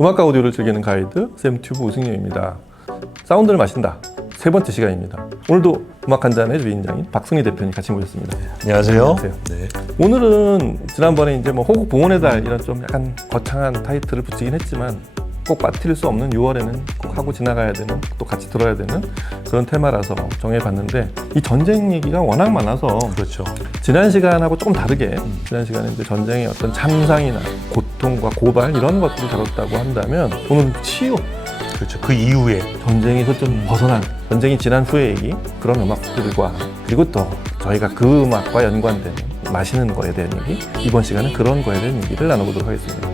음악과 오디오를 즐기는 가이드 샘튜브 우승용입니다. 사운드를 마신다. 세 번째 시간입니다. 오늘도 음악 한 잔의 주인장인 박승희 대표님 같이 모셨습니다. 안녕하세요. 안녕하세요. 네. 오늘은 지난번에 이제 뭐 호국 봉헌의 달 이런 좀 약간 거창한 타이틀을 붙이긴 했지만 꼭 빠뜨릴 수 없는 6월에는 꼭 하고 지나가야 되는, 또 같이 들어야 되는 그런 테마라서 정해봤는데, 이 전쟁 얘기가 워낙 많아서 그렇죠. 지난 시간하고 조금 다르게 지난 시간에 이제 전쟁의 어떤 참상이나 고통과 고발 이런 것들을 다뤘다고 한다면, 오늘 치유, 그렇죠. 그 이후에 전쟁에서 좀 벗어난, 전쟁이 지난 후의 얘기, 그런 음악들과, 그리고 또 저희가 그 음악과 연관되는 마시는 거에 대한 얘기, 이번 시간은 그런 거에 대한 얘기를 나눠보도록 하겠습니다.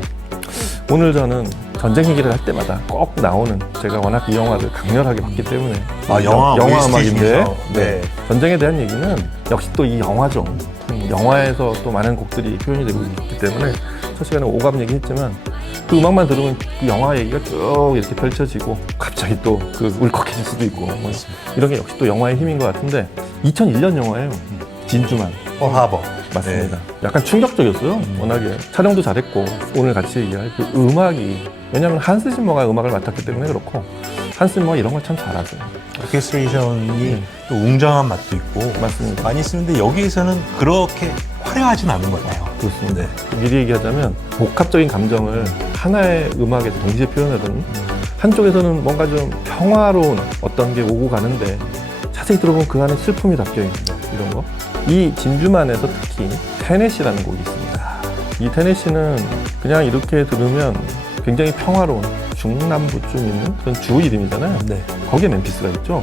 오늘 저는 전쟁 얘기를 할 때마다 꼭 나오는, 제가 워낙 이 영화를 강렬하게 봤기 때문에, 영화 음악인데 중에서, 네. 전쟁에 대한 얘기는 역시 또 이 영화죠. 영화에서 또 많은 곡들이 표현이 되고 있기 때문에 첫 시간에 오감 얘기했지만, 그 음악만 들으면 그 영화 얘기가 쭉 이렇게 펼쳐지고 갑자기 또 그 울컥해질 수도 있고, 이런 게 역시 또 영화의 힘인 것 같은데, 2001년 영화예요. 진주만. 하버. 맞습니다. 약간 충격적이었어요. 워낙에 촬영도 잘했고, 오늘 같이 얘기할 그 음악이, 왜냐하면 한스 짐머가 음악을 맡았기 때문에 그렇고, 한스 짐머가 이런 걸 참 잘하세요. 오케스트레이션이 또 웅장한 맛도 있고 맞습니다. 많이 쓰는데, 여기에서는 그렇게 화려하진 않은 것 같아요. 그렇습니다. 미리 얘기하자면 복합적인 감정을 하나의 음악에서 동시에 표현하던, 한쪽에서는 뭔가 좀 평화로운 어떤 게 오고 가는데 자세히 들어보면 그 안에 슬픔이 담겨 있는 이런 거. 이 진주만에서 특히 테네시라는 곡이 있습니다. 이 테네시는 그냥 이렇게 들으면 굉장히 평화로운 중남부쯤 있는 그런 주 이름이잖아요. 네. 거기에 멤피스가 있죠.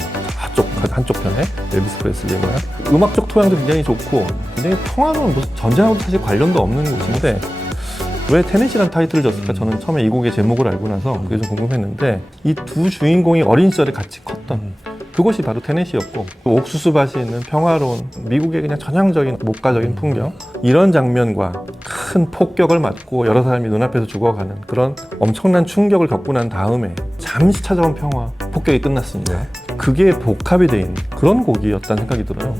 한쪽 편에 엘비스 프레슬리의 모양. 음악적 토양도 굉장히 좋고 굉장히 평화로운, 무슨 전쟁하고 사실 관련도 없는 곳인데, 왜 테네시라는 타이틀을 줬을까? 저는 처음에 이 곡의 제목을 알고 나서 그게 좀 궁금했는데, 이 두 주인공이 어린 시절에 같이 컸던 그곳이 바로 테네시였고, 옥수수밭이 있는 평화로운 미국의 그냥 전형적인 목가적인 풍경, 이런 장면과 큰 폭격을 맞고 여러 사람이 눈앞에서 죽어가는 그런 엄청난 충격을 겪고 난 다음에 잠시 찾아온 평화, 폭격이 끝났습니다. 그게 복합이 돼 있는 그런 곡이었다는 생각이 들어요.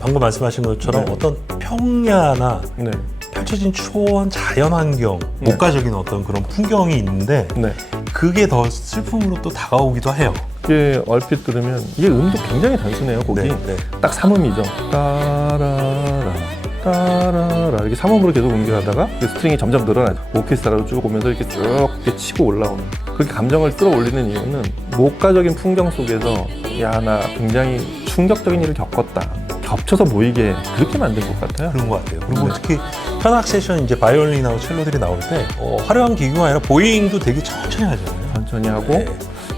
방금 말씀하신 것처럼 네. 어떤 평야나 네. 펼쳐진 초원, 자연환경, 네. 목가적인 어떤 그런 풍경이 있는데, 네. 그게 더 슬픔으로 또 다가오기도 해요. 이게 얼핏 들으면 이게 음도 굉장히 단순해요. 곡이 네. 딱 3음이죠. 따라라 따라라 이렇게 3음으로 계속 연결하다가 스트링이 점점 늘어나죠. 오케스트라로 쭉 오면서 이렇게 쭉 이렇게 치고 올라오는, 그렇게 감정을 끌어올리는 이유는 목가적인 풍경 속에서, 야, 나 굉장히 충격적인 일을 겪었다, 겹쳐서 보이게 그렇게 만든 것 같아요. 그런 것 같아요. 그리고 네. 특히 현악 세션, 이제 바이올린하고 첼로들이 나올 때 화려한 기교가 아니라 보잉도 되게 천천히 하잖아요. 천천히 하고 네.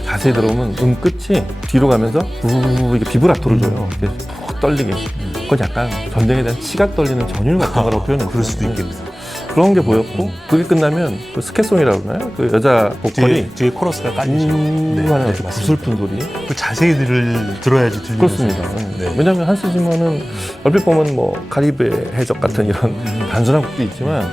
자세히 들어보면 끝이 뒤로 가면서 이게 비브라토를 줘요. 이렇게 푹 떨리게. 그건 약간 전쟁에 대한 치가 떨리는 전율 같은 거라고 표현했어요. 그럴 수도 있겠네요. 그런 게 보였고, 그게 끝나면 그 스케송이라고 그러나요? 그 여자 보컬이 뒤에 코러스가 깔리죠. 하는 아주 맞습니다. 구슬픈 소리. 그 자세히 들어야지 들리는 그렇습니다. 소리예요. 네. 왜냐하면 한스 지머는 얼핏 보면 뭐 카리브의 해적 같은 이런 단순한 곡도 있지만,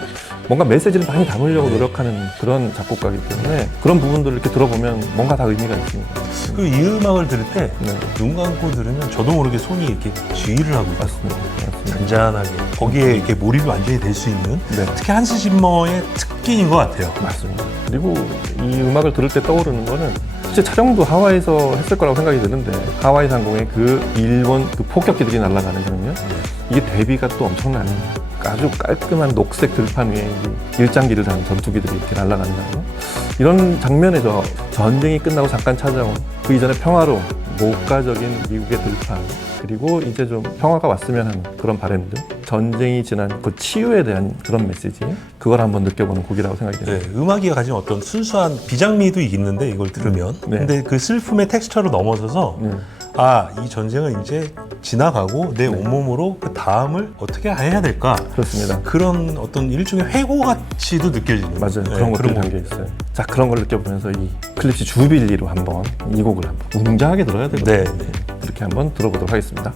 뭔가 메시지를 많이 담으려고 노력하는 그런 작곡가이기 때문에 그런 부분들을 이렇게 들어보면 뭔가 다 의미가 있습니다. 그리고 이 음악을 들을 때 눈 네. 감고 들으면 저도 모르게 손이 이렇게 지휘를 하고 있어요. 맞습니다. 맞습니다. 잔잔하게 거기에 이렇게 몰입이 완전히 될 수 있는 네. 특히 한스 짐머의 특기인 것 같아요. 맞습니다. 그리고 이 음악을 들을 때 떠오르는 거는, 실제 촬영도 하와이에서 했을 거라고 생각이 드는데, 하와이 상공에 그 일본 그 폭격기들이 날아가는 장면, 이게 대비가 또 엄청나요. 아주 깔끔한 녹색 들판 위에 일장기를 단 전투기들이 이렇게 날아간다고. 이런 장면에서 전쟁이 끝나고 잠깐 찾아온 그 이전의 평화로운 목가적인 미국의 들판, 그리고 이제 좀 평화가 왔으면 하는 그런 바람들, 전쟁이 지난 그 치유에 대한 그런 메시지, 그걸 한번 느껴보는 곡이라고 생각이 네, 됩니다. 음악이 가진 어떤 순수한 비장미도 있는데 이걸 들으면 네. 근데 그 슬픔의 텍스처를 넘어서서 이 전쟁은 이제 지나가고 내 온몸으로 그 다음을 어떻게 해야 될까, 그렇습니다. 그런 어떤 일종의 회고같이도 느껴지는. 맞아요. 네, 그런 것들이 곡. 담겨 있어요. 자, 그런 걸 느껴보면서 이 클립시 주빌리로 한번 이 곡을 한번 웅장하게 들어야 되거든요. 네. 그렇게 한번 들어보도록 하겠습니다.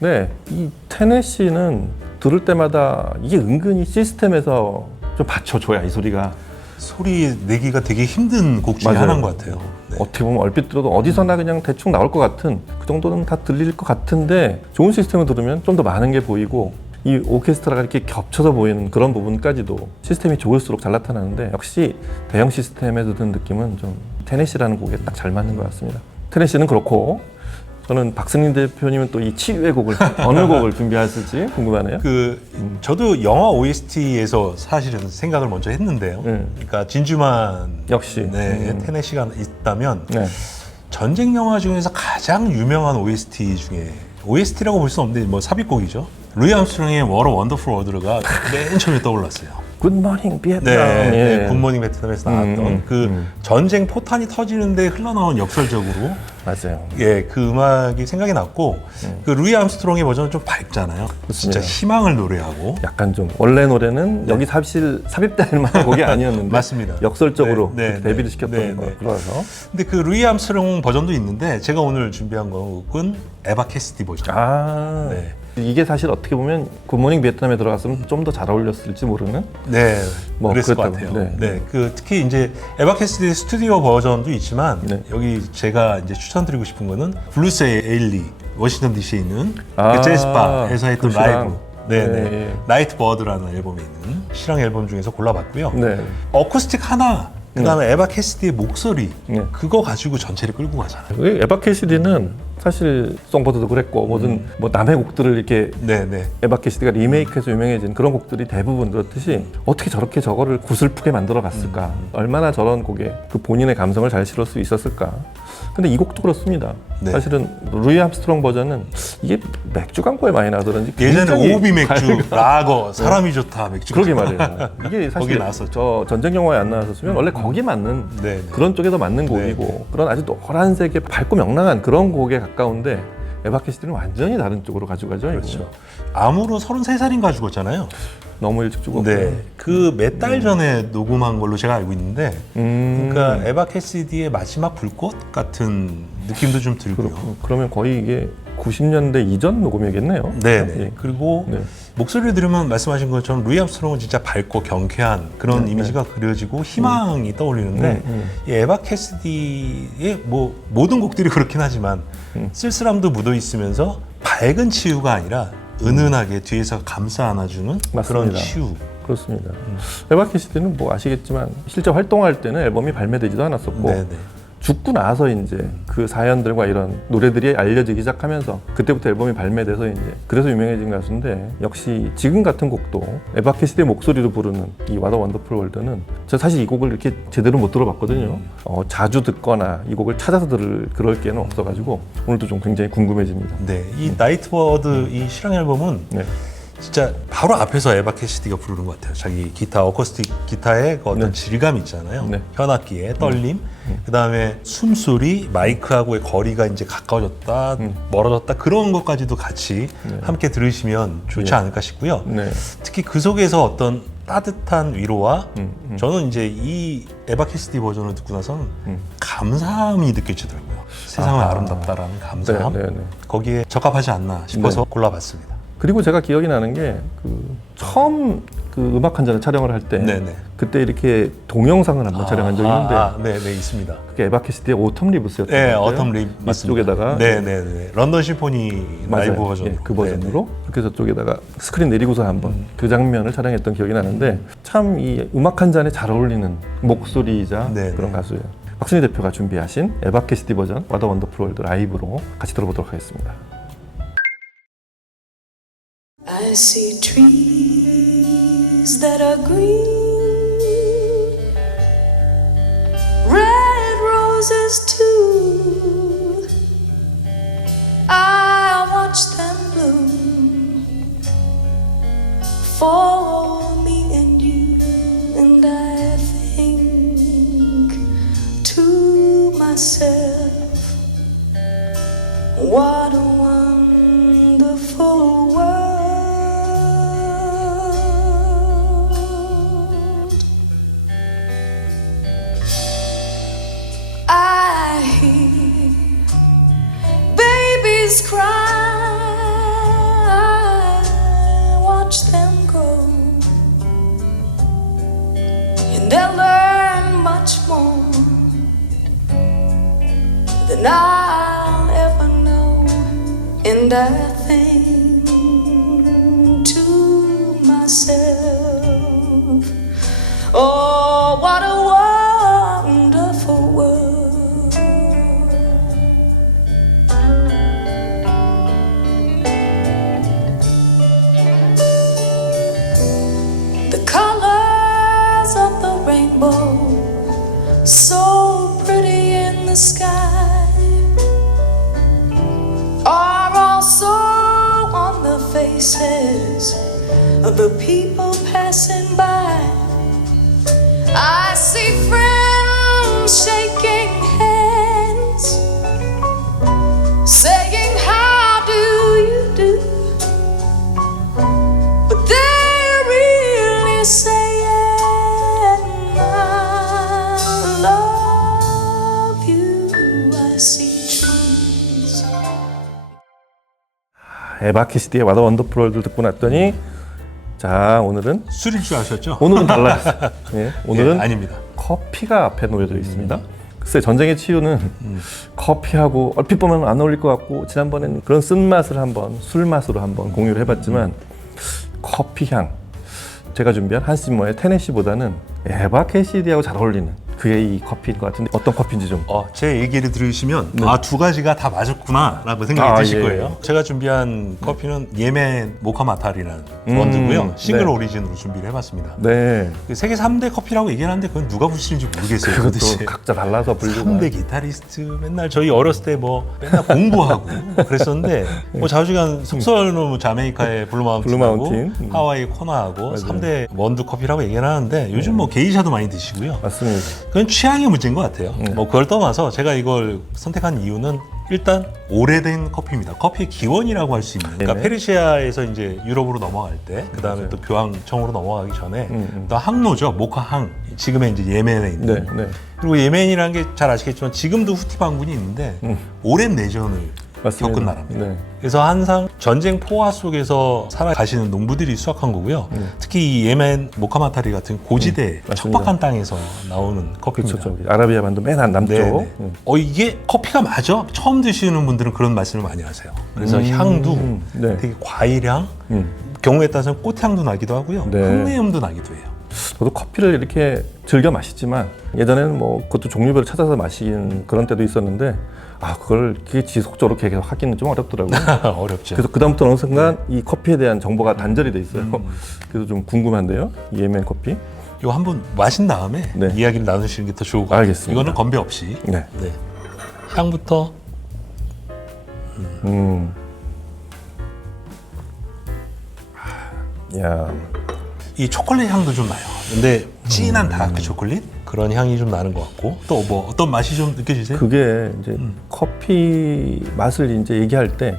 네, 이 테네시는 들을 때마다 이게 은근히 시스템에서 좀 받쳐줘야 이 소리가 소리 내기가 되게 힘든 곡 중에 맞아요. 하나인 것 같아요. 네. 어떻게 보면 얼핏 들어도 어디서나 그냥 대충 나올 것 같은 그 정도는 다 들릴 것 같은데 좋은 시스템을 들으면 좀 더 많은 게 보이고 이 오케스트라가 이렇게 겹쳐서 보이는 그런 부분까지도 시스템이 좋을수록 잘 나타나는데 역시 대형 시스템에서 듣는 느낌은 좀 테네시라는 곡에 딱 잘 맞는 것 같습니다. 테네시는 그렇고 저는 박승린 대표님은 또 이 치유의 곡을 어느 곡을 준비하실지 궁금하네요. 저도 영화 OST에서 사실은 생각을 먼저 했는데요. 그러니까 진주만 역시 테네시가 있다면 네. 전쟁 영화 중에서 가장 유명한 OST 중에 OST라고 볼 수는 없는데 뭐 삽입곡이죠. 루이 암스트롱의 What a Wonderful World가 맨 처음에 떠올랐어요. 굿모닝 비에트남. 네, 굿모닝 베트남에서 나왔던 전쟁 포탄이 터지는데 흘러나온 역설적으로 맞아요. 예, 그 음악이 생각이 났고 그 루이 암스트롱의 버전은 좀 밝잖아요. 진짜 희망을 노래하고 약간 좀 원래 노래는 여기 사실 삽입될 만한 곡이 아니었는데 맞습니다. 역설적으로 데뷔를 시켰던 거라서. 근데 그 루이 암스트롱 버전도 있는데 제가 오늘 준비한 곡은 에바 캐시디 버전. 네. 이게 사실 어떻게 보면 굿모닝 베트남에 들어갔으면 좀 더 잘 어울렸을지 모르는. 네, 뭐 그랬을 것 그렇다고. 같아요. 네, 그 특히 이제 에바 캐시디 스튜디오 버전도 있지만 여기 제가 이제 추천드리고 싶은 거는 블루스 에일리 워싱턴 DC에 있는 그 재즈바에서 했던 라이브. 네. 나이트 버드라는 앨범에 있는 실황 앨범 중에서 골라봤고요. 어쿠스틱 하나. 그다음에 에바 캐시디의 목소리 그거 가지고 전체를 끌고 가잖아요. 에바 캐시디는 사실 송버드도 그랬고 모든 뭐 남의 곡들을 이렇게 에바 캐시디가 리메이크해서 유명해진 그런 곡들이 대부분 그렇듯이 어떻게 저렇게 저거를 구슬프게 만들어 갔을까? 얼마나 저런 곡에 그 본인의 감성을 잘 실을 수 있었을까? 근데 이 곡도 그렇습니다. 사실은 루이 암스트롱 버전은 이게 맥주 광고에 많이 나오던지 예전에 오비 맥주, 라거, 사람이 좋다 맥주. 그러게 말이에요. 이게 사실 저 전쟁 영화에 안 나왔었으면 원래 거기 맞는 그런 쪽에 더 맞는 곡이고 그런 아주 노란색의 밝고 명랑한 그런 곡에 가까운데 에바 캐시디는 완전히 다른 쪽으로 가져가죠. 그렇죠. 암으로 33살인가 죽었잖아요. 너무 일찍 죽었고. 그 몇 달 전에 녹음한 걸로 제가 알고 있는데 그러니까 에바 캐시디의 마지막 불꽃 같은 느낌도 좀 들고요. 그러면 거의 이게 90년대 이전 녹음이겠네요. 그리고 목소리를 들으면 말씀하신 것처럼 루이 암스트롱은 진짜 밝고 경쾌한 그런 이미지가 그려지고 희망이 떠올리는데 이 에바 캐시디의 뭐 모든 곡들이 그렇긴 하지만 쓸쓸함도 묻어 있으면서 밝은 치유가 아니라 은은하게 뒤에서 감싸 안아주는 그런 치유. 그렇습니다. 에바 캐시디는 뭐 아시겠지만 실제 활동할 때는 앨범이 발매되지도 않았었고 죽고 나서 이제 그 사연들과 이런 노래들이 알려지기 시작하면서 그때부터 앨범이 발매돼서 이제 그래서 유명해진 가수인데 역시 지금 같은 곡도 에바 캐시디의 목소리로 부르는 이 What a Wonderful World는 저 사실 이 곡을 이렇게 제대로 못 들어봤거든요. 자주 듣거나 이 곡을 찾아서 들을 그럴 기회는 없어가지고 오늘도 좀 굉장히 궁금해집니다. 이 나이트버드 이 실황 앨범은 진짜 바로 앞에서 에바 캐시디가 부르는 것 같아요. 자기 기타, 어쿠스틱 기타의 그 어떤 질감 있잖아요. 현악기의 떨림, 그 다음에 숨소리, 마이크하고의 거리가 이제 가까워졌다, 멀어졌다 그런 것까지도 같이 함께 들으시면 좋지 않을까 싶고요. 특히 그 속에서 어떤 따뜻한 위로와 저는 이제 이 에바 캐시디 버전을 듣고 나서는 감사함이 느껴지더라고요. 세상은 아름답다라는 감사함. 거기에 적합하지 않나 싶어서 골라봤습니다. 그리고 제가 기억이 나는 게 처음 그 음악 한 잔을 촬영을 할 때 그때 이렇게 동영상을 한번 촬영한 적이 있는데 있습니다. 그게 에바 캐시디의 오텀 리브스였던 것 같아요. 오텀 리브 이쪽에다가 런던 심포니 라이브 버전 그 버전으로 이렇게 저쪽에다가 스크린 내리고서 한번 그 장면을 촬영했던 기억이 나는데 참 이 음악 한 잔에 잘 어울리는 목소리이자 그런 가수예요. 박순희 대표가 준비하신 에바 캐시디 버전 What a Wonderful World 라이브로 같이 들어보도록 하겠습니다. I see trees that are green, red roses too. I watch them bloom for me and you, and I think to myself, what a wonderful world. I hear babies cry than I'll ever know. And I think to myself, oh, what a wonderful world. The colors of the rainbow, so pretty in the sky, are also on the faces of the people passing by. I see friends shaking hands, saying how do you do, but they're really saying I love you. I see trees. 에바 캐시디의 What a Wonderful World를 듣고 났더니 자, 오늘은 술일 줄 아셨죠? 오늘은 달라요. 예, 오늘은 예, 아닙니다. 커피가 앞에 놓여져 있습니다. 글쎄 전쟁의 치유는 커피하고 얼핏 보면 안 어울릴 것 같고 지난번에는 그런 쓴맛을 한번 술 맛으로 한번 공유를 해봤지만 커피 향 제가 준비한 한스 짐머의 테네시보다는 에바 캐시디하고 잘 어울리는 그게 이 커피일 것 같은데 어떤 커피인지 좀 제 얘기를 들으시면 네. 아, 두 가지가 다 맞았구나라고 생각이 드실 예. 거예요. 제가 준비한 커피는 예멘 모카마탈이라는 원두고요. 싱글 네. 오리진으로 준비를 해봤습니다. 네. 그 세계 3대 커피라고 얘기를 하는데 그건 누가 부르시는지 모르겠어요. 그것도 도대체. 각자 달라서 불리고 3대 기타리스트 맨날 저희 어렸을 때 뭐 맨날 공부하고 그랬었는데 뭐 자주간 속설로 자메이카의 블루마운틴하고 블루마운틴. 하와이 코나하고 3대 원두 커피라고 얘기를 하는데 요즘 뭐 게이샤도 많이 드시고요. 맞습니다. 그건 취향의 문제인 것 같아요. 뭐 그걸 떠나서 제가 이걸 선택한 이유는 일단 오래된 커피입니다. 커피의 기원이라고 할 수 있는. 그러니까 네네. 페르시아에서 이제 유럽으로 넘어갈 때, 그 다음에 또 교황청으로 넘어가기 전에 또 항로죠. 모카항. 지금의 이제 예멘에 있는. 네, 네. 그리고 예멘이라는 게 잘 아시겠지만 지금도 후티 반군이 있는데 오랜 내전을 맞습니다. 겪은 나라입니다. 네. 그래서 항상 전쟁 포화 속에서 살아가시는 농부들이 수확한 거고요. 특히 이 예멘 모카마타리 같은 고지대 맞습니다. 척박한 땅에서 나오는 커피입니다. 그렇죠. 저기 아라비아 반도 맨 남쪽. 네네. 이게 커피가 맞아? 처음 드시는 분들은 그런 말씀을 많이 하세요. 그래서 향도 네. 되게 과일향, 경우에 따라서는 꽃향도 나기도 하고요. 네. 흙내음도 나기도 해요. 저도 커피를 이렇게 즐겨 마시지만 예전에는 뭐 그것도 종류별로 찾아서 마시는 그런 때도 있었는데 그걸 그게 지속적으로 계속 하기는 좀 어렵더라고요. 어렵죠. 그래서 그다음부터 어느 순간 이 커피에 대한 정보가 단절이 돼 있어요. 그래서 좀 궁금한데요. 이 예멘 커피. 이거 한번 마신 다음에 네. 이야기를 나누시는 게 더 좋을 것 같아요. 알겠습니다. 이거는 건배 없이. 네. 네. 향부터 야. 이 초콜릿 향도 좀 나요. 근데 진한 다크 초콜릿 그런 향이 좀 나는 것 같고 또 뭐 어떤 맛이 좀 느껴지세요? 그게 이제 커피 맛을 이제 얘기할 때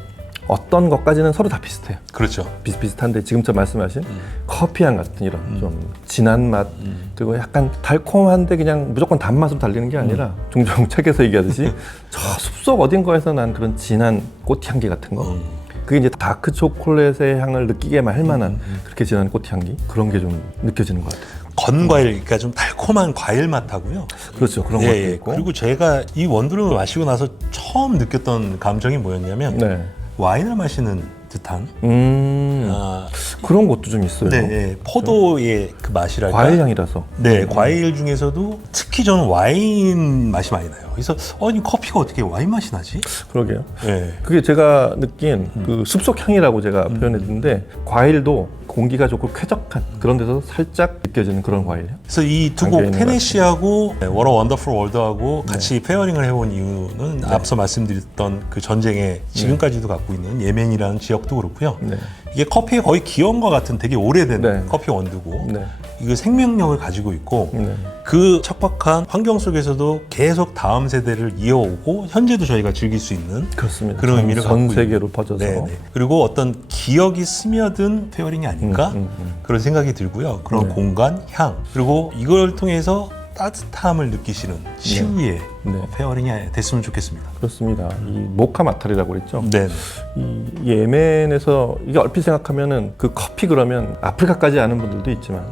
어떤 것까지는 서로 다 비슷해요. 그렇죠. 비슷비슷한데 지금처럼 말씀하신 커피향 같은 이런 좀 진한 맛 그리고 약간 달콤한데 그냥 무조건 단맛으로 달리는 게 아니라 종종 책에서 얘기하듯이 저 숲속 어딘가에서 난 그런 진한 꽃향기 같은 거 그게 이제 다크 초콜릿의 향을 느끼게만 할 만한 그렇게 진한 꽃향기 그런 게 좀 느껴지는 것 같아요. 건과일, 그러니까 좀 달콤한 과일 맛하고요. 그렇죠. 그런 것도 있고. 그리고 제가 이 원두를 마시고 나서 처음 느꼈던 감정이 뭐였냐면 네. 와인을 마시는 듯한 그런 것도 좀 있어요. 네, 포도의 그 맛이랄까. 과일 향이라서. 네, 과일 중에서도 특히 저는 와인 맛이 많이 나요. 그래서 아니 커피가 어떻게 와인 맛이 나지? 그러게요. 네. 그게 제가 느낀 그 숲속 향이라고 제가 표현했는데 과일도 공기가 좋고 쾌적한 그런 데서 살짝 느껴지는 그런 과일이에요. 그래서 이 두 곡 테네시하고 What a Wonderful World하고 같이 페어링을 해온 이유는 앞서 말씀드렸던 그 전쟁에 지금까지도 갖고 있는 예멘이라는 지역도 그렇고요. 이게 커피의 거의 기원과 같은 되게 오래된 커피 원두고 이거 생명력을 가지고 있고 그 척박한 환경 속에서도 계속 다음 세대를 이어오고 현재도 저희가 즐길 수 있는 그렇습니다. 그런 의미를 갖고 전 세계로 퍼져서 그리고 어떤 기억이 스며든 페어링이 아닌가 그런 생각이 들고요. 그런 공간, 향 그리고 이걸 통해서 따뜻함을 느끼시는 시우의 페어링이 됐으면 좋겠습니다. 그렇습니다. 이 모카 마탈이라고 그랬죠. 네. 이 예멘에서 이게 얼핏 생각하면은 그 커피 그러면 아프리카까지 아는 분들도 있지만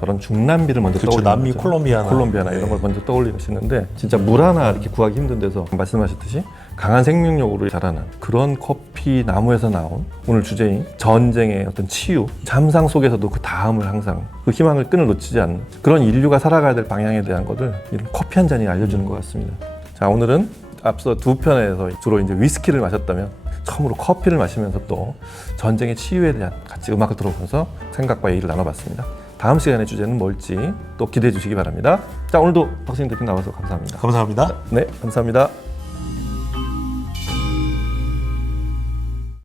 저런 중남미를 먼저 그렇죠. 떠올리는 남미 거죠. 콜롬비아나 이런 걸 먼저 떠올리시는데 진짜 물 하나 이렇게 구하기 힘든 데서 말씀하셨듯이 강한 생명력으로 자라는 그런 커피 나무에서 나온 오늘 주제인 전쟁의 어떤 치유, 잠상 속에서도 그 다음을 항상 그 희망을 끈을 놓치지 않는 그런 인류가 살아가야 될 방향에 대한 것을 이런 커피 한 잔이 알려주는 것 같습니다. 자, 오늘은 앞서 두 편에서 주로 이제 위스키를 마셨다면 처음으로 커피를 마시면서 또 전쟁의 치유에 대한 같이 음악을 들어보면서 생각과 얘기를 나눠봤습니다. 다음 시간의 주제는 뭘지 또 기대해 주시기 바랍니다. 자, 오늘도 박승인 대표님 나와서 감사합니다. 감사합니다. 네, 감사합니다.